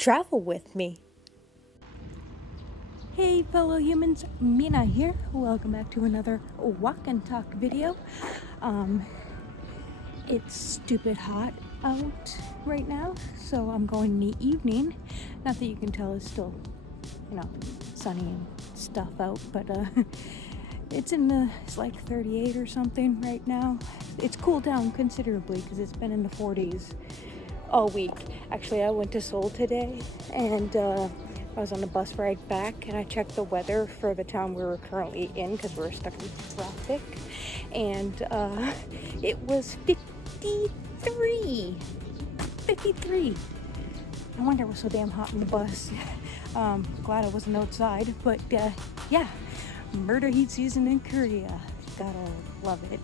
Travel with me. Hey fellow humans, Mina here. Welcome back to another walk and talk video. It's stupid hot out right now, so I'm going in the evening. Not that you can tell it's still, sunny and stuff out, but it's like 38 or something right now. It's cooled down considerably because it's been in the 40s all week. Actually, I went to Seoul today and I was on the bus ride back and I checked the weather for the town we were currently in because we were stuck in traffic, and it was 53. No wonder it was so damn hot in the bus. Glad I wasn't outside, but yeah, murder heat season in Korea. Gotta love it.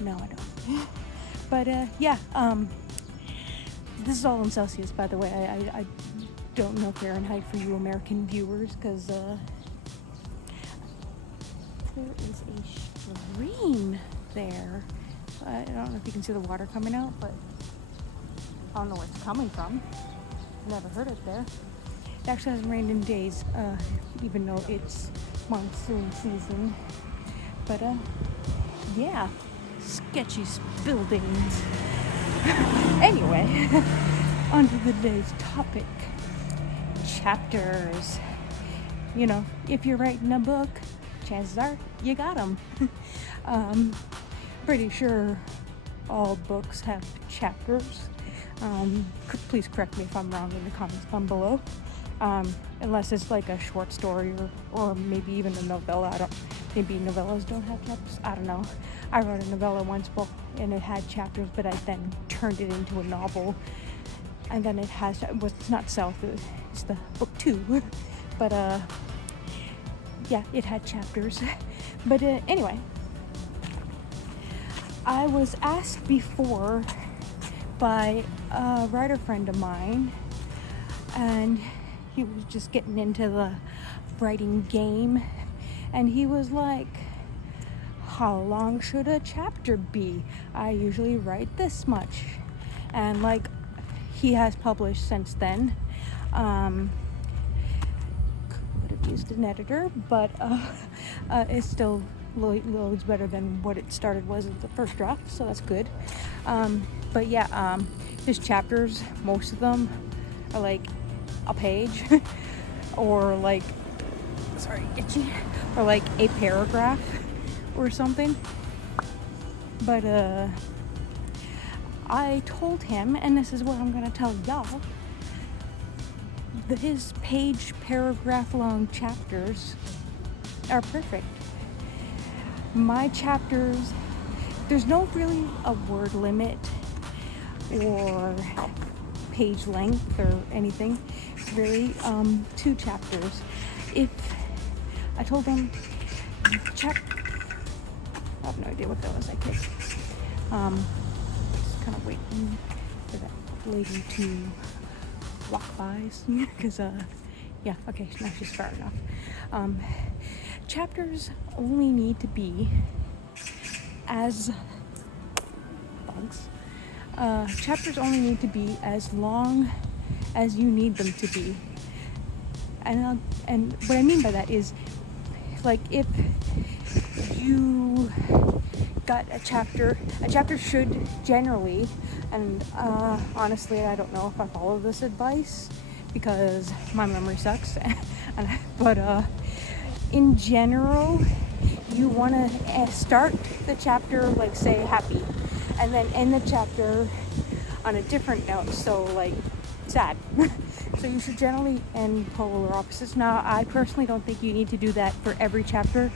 No, I don't. But yeah, this is all in Celsius, by the way. I don't know Fahrenheit for you American viewers, because there is a stream there. I don't know if you can see the water coming out, but I don't know where it's coming from. Never heard it there. It actually hasn't rained in days, even though it's monsoon season. But yeah, sketchy buildings. Anyway, on to the day's topic. Chapters. If you're writing a book, chances are you got them. Pretty sure all books have chapters. Please correct me if I'm wrong in the comments down below. Unless it's like a short story or maybe even a novella. Maybe novellas don't have chapters. I don't know. I wrote a novella once, and it had chapters, but I then turned it into a novel. And then it's not self, it's the Booktube. But yeah, it had chapters. But anyway, I was asked before by a writer friend of mine, and he was just getting into the writing game, and he was like, how long should a chapter be? I usually write this much. And like, he has published since then. Would have used an editor, but it still loads better than what it started was at the first draft, so that's good. But yeah, his chapters, most of them are like a page or like, or like a paragraph or something. But I told him, and this is what I'm gonna tell y'all, that his paragraph long chapters are perfect. My chapters, there's no really a word limit or page length or anything. It's really 2 chapters. If I told him I have no idea what that was. I could just kind of waiting for that lady to walk by, because yeah, okay, now she's far enough. Chapters only need to be chapters only need to be as long as you need them to be. And what I mean by that is, like, if you got a chapter should generally, and honestly, I don't know if I follow this advice because my memory sucks, but in general, you want to start the chapter, like, say, happy, and then end the chapter on a different note, so, like, sad. So you should generally end polar opposites. Now, I personally don't think you need to do that for every chapter,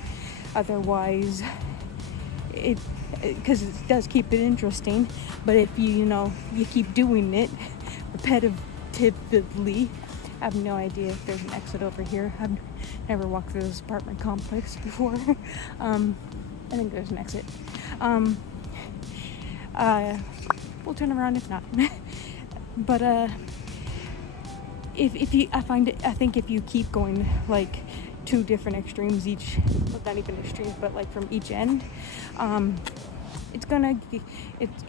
otherwise because it does keep it interesting. But if you keep doing it repetitively, I have no idea if there's an exit over here. I've never walked through this apartment complex before. I think there's an exit. We'll turn around if not. But I think if you keep going like 2 different extremes each, well, not even extremes, but like from each end,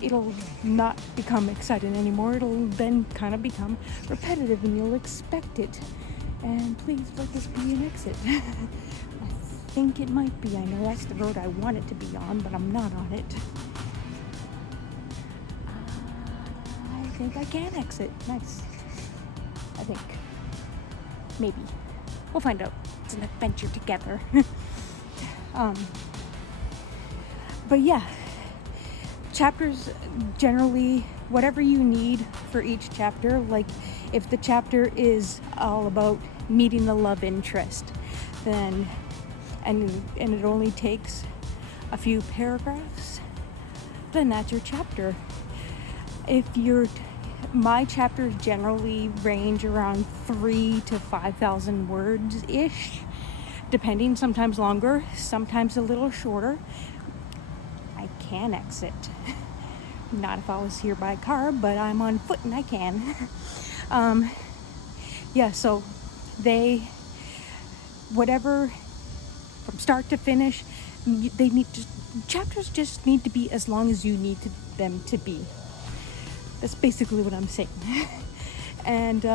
it'll not become exciting anymore. It'll then kind of become repetitive and you'll expect it. And please let this be an exit. I think it might be. I know that's the road I want it to be on, but I'm not on it. I think I can exit. Nice. I think. Maybe. We'll find out. It's an adventure together. But yeah, chapters generally, whatever you need for each chapter, like if the chapter is all about meeting the love interest, then, and it only takes a few paragraphs, then that's your chapter. My chapters generally range around 3,000 to 5,000 words-ish, depending, sometimes longer, sometimes a little shorter. I can exit. Not if I was here by car, but I'm on foot and I can. So whatever, from start to finish, chapters just need to be as long as you need them to be. That's basically what I'm saying. And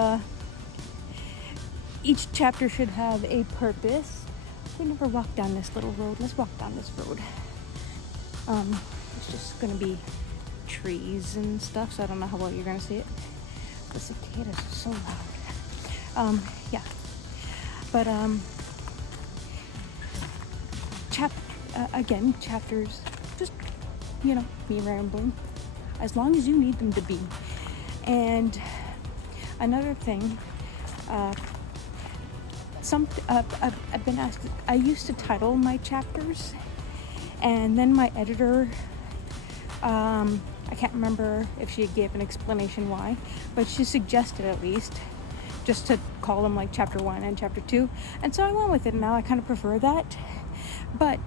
each chapter should have a purpose. We never walked down this little road. Let's walk down this road. It's just gonna be trees and stuff, so I don't know how well you're gonna see it. The cicadas are so loud. But chapters, just, me rambling, as long as you need them to be. And another thing, I've been asked, I used to title my chapters, and then my editor, I can't remember if she gave an explanation why, but she suggested at least just to call them like chapter 1 and chapter 2, and so I went with it, and now I kind of prefer that. But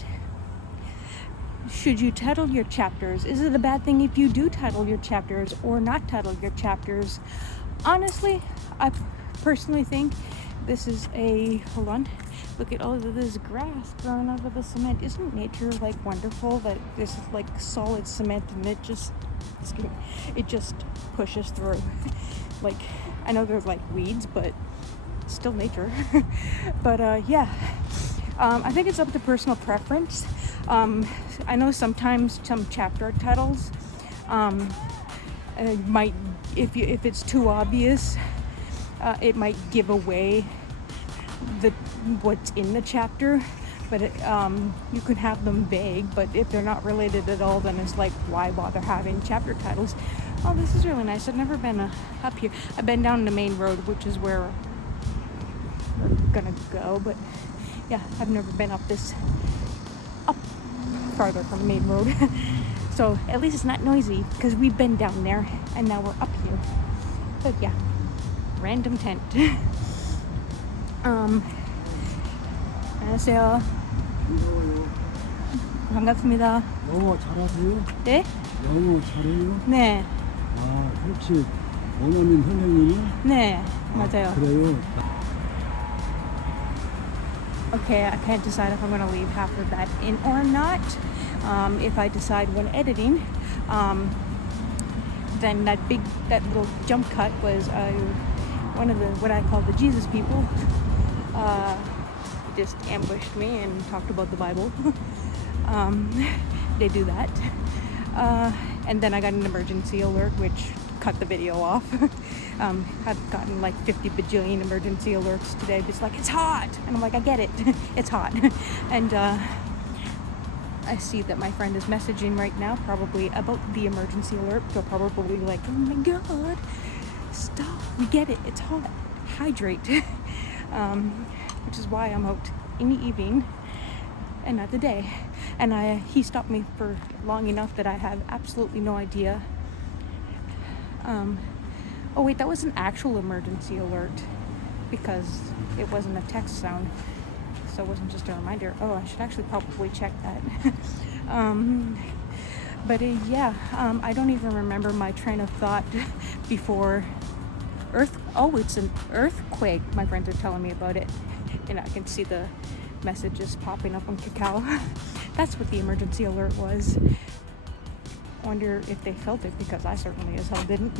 should you title your chapters? Is it a bad thing if you do title your chapters or not title your chapters? Honestly, I personally think this is hold on, look at all of this grass growing out of the cement. Isn't nature like wonderful that this is like solid cement and it just pushes through? Like, I know there's like weeds, but still nature. But I think it's up to personal preference. I know sometimes some chapter titles might, if it's too obvious, it might give away what's in the chapter, but you can have them vague, but if they're not related at all, then it's like, why bother having chapter titles? Oh, this is really nice. I've never been up here. I've been down the main road, which is where we're gonna go, but yeah, I've never been up farther from the main road. So at least it's not noisy, because we've been down there and now we're up here. But yeah, random tent. 안녕하세요. 반갑습니다. 영어 잘하세요? 네? 영어 잘해요? 네. 아, 혹시 원어민 선생님이? 네, 맞아요. 그래요? Okay, I can't decide if I'm going to leave half of that in or not. If I decide when editing, then that little jump cut was one of what I call the Jesus people. Just ambushed me and talked about the Bible. They do that. And then I got an emergency alert, which cut the video off. I've gotten like 50 bajillion emergency alerts today. It's like, it's hot! And I'm like, I get it. It's hot. And I see that my friend is messaging right now, probably about the emergency alert. They're probably like, oh my god, stop. We get it. It's hot. Hydrate. Which is why I'm out in the evening and not the day. And he stopped me for long enough that I have absolutely no idea. Oh wait, that was an actual emergency alert, because it wasn't a text sound, so it wasn't just a reminder. Oh, I should actually probably check that. I don't even remember my train of thought before it's an earthquake. My friends are telling me about it, and I can see the messages popping up on Kakao. That's what the emergency alert was. wonder if they felt it, because I certainly as hell didn't.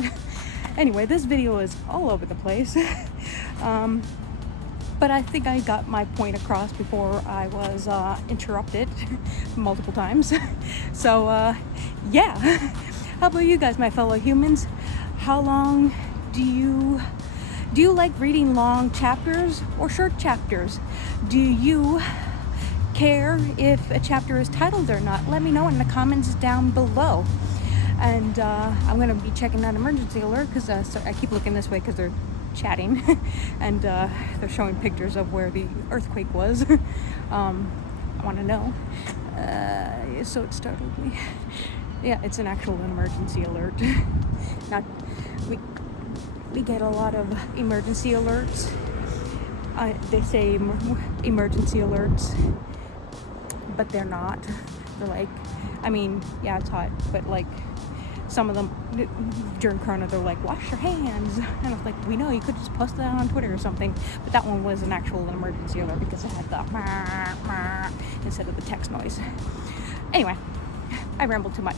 Anyway, this video is all over the place. But I think I got my point across before I was interrupted multiple times. So, yeah. How about you guys, my fellow humans? How long do you like reading long chapters or short chapters? Do you care if a chapter is titled or not? Let me know in the comments down below. And I'm going to be checking that emergency alert, because I keep looking this way because they're chatting and they're showing pictures of where the earthquake was. I want to know. So it startled me. Yeah, it's an actual emergency alert. Not we get a lot of emergency alerts. They say emergency alerts, but they're not. They're like, I mean, yeah, it's hot, but like some of them during Corona, they're like, wash your hands. And I was like, we know, you could just post that on Twitter or something. But that one was an actual emergency alert because it had the instead of the text noise. Anyway, I rambled too much.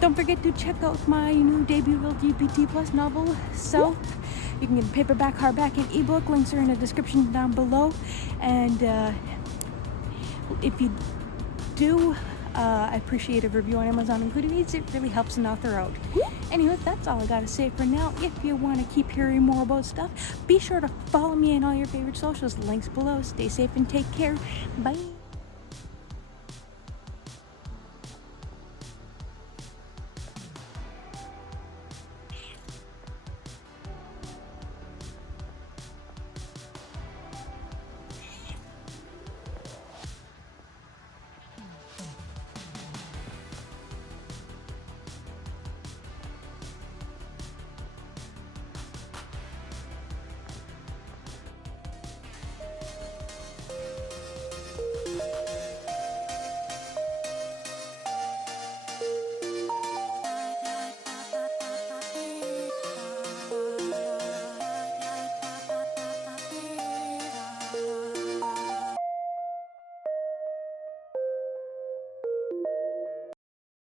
Don't forget to check out my new debut LGBT plus novel, Self. You can get a paperback, hardback, and ebook. Links are in the description down below. And if you do appreciate a review on Amazon and Goodreads, it really helps an author out. Anyway, that's all I gotta say for now. If you want to keep hearing more about stuff, be sure to follow me on all your favorite socials. Links below. Stay safe and take care. Bye.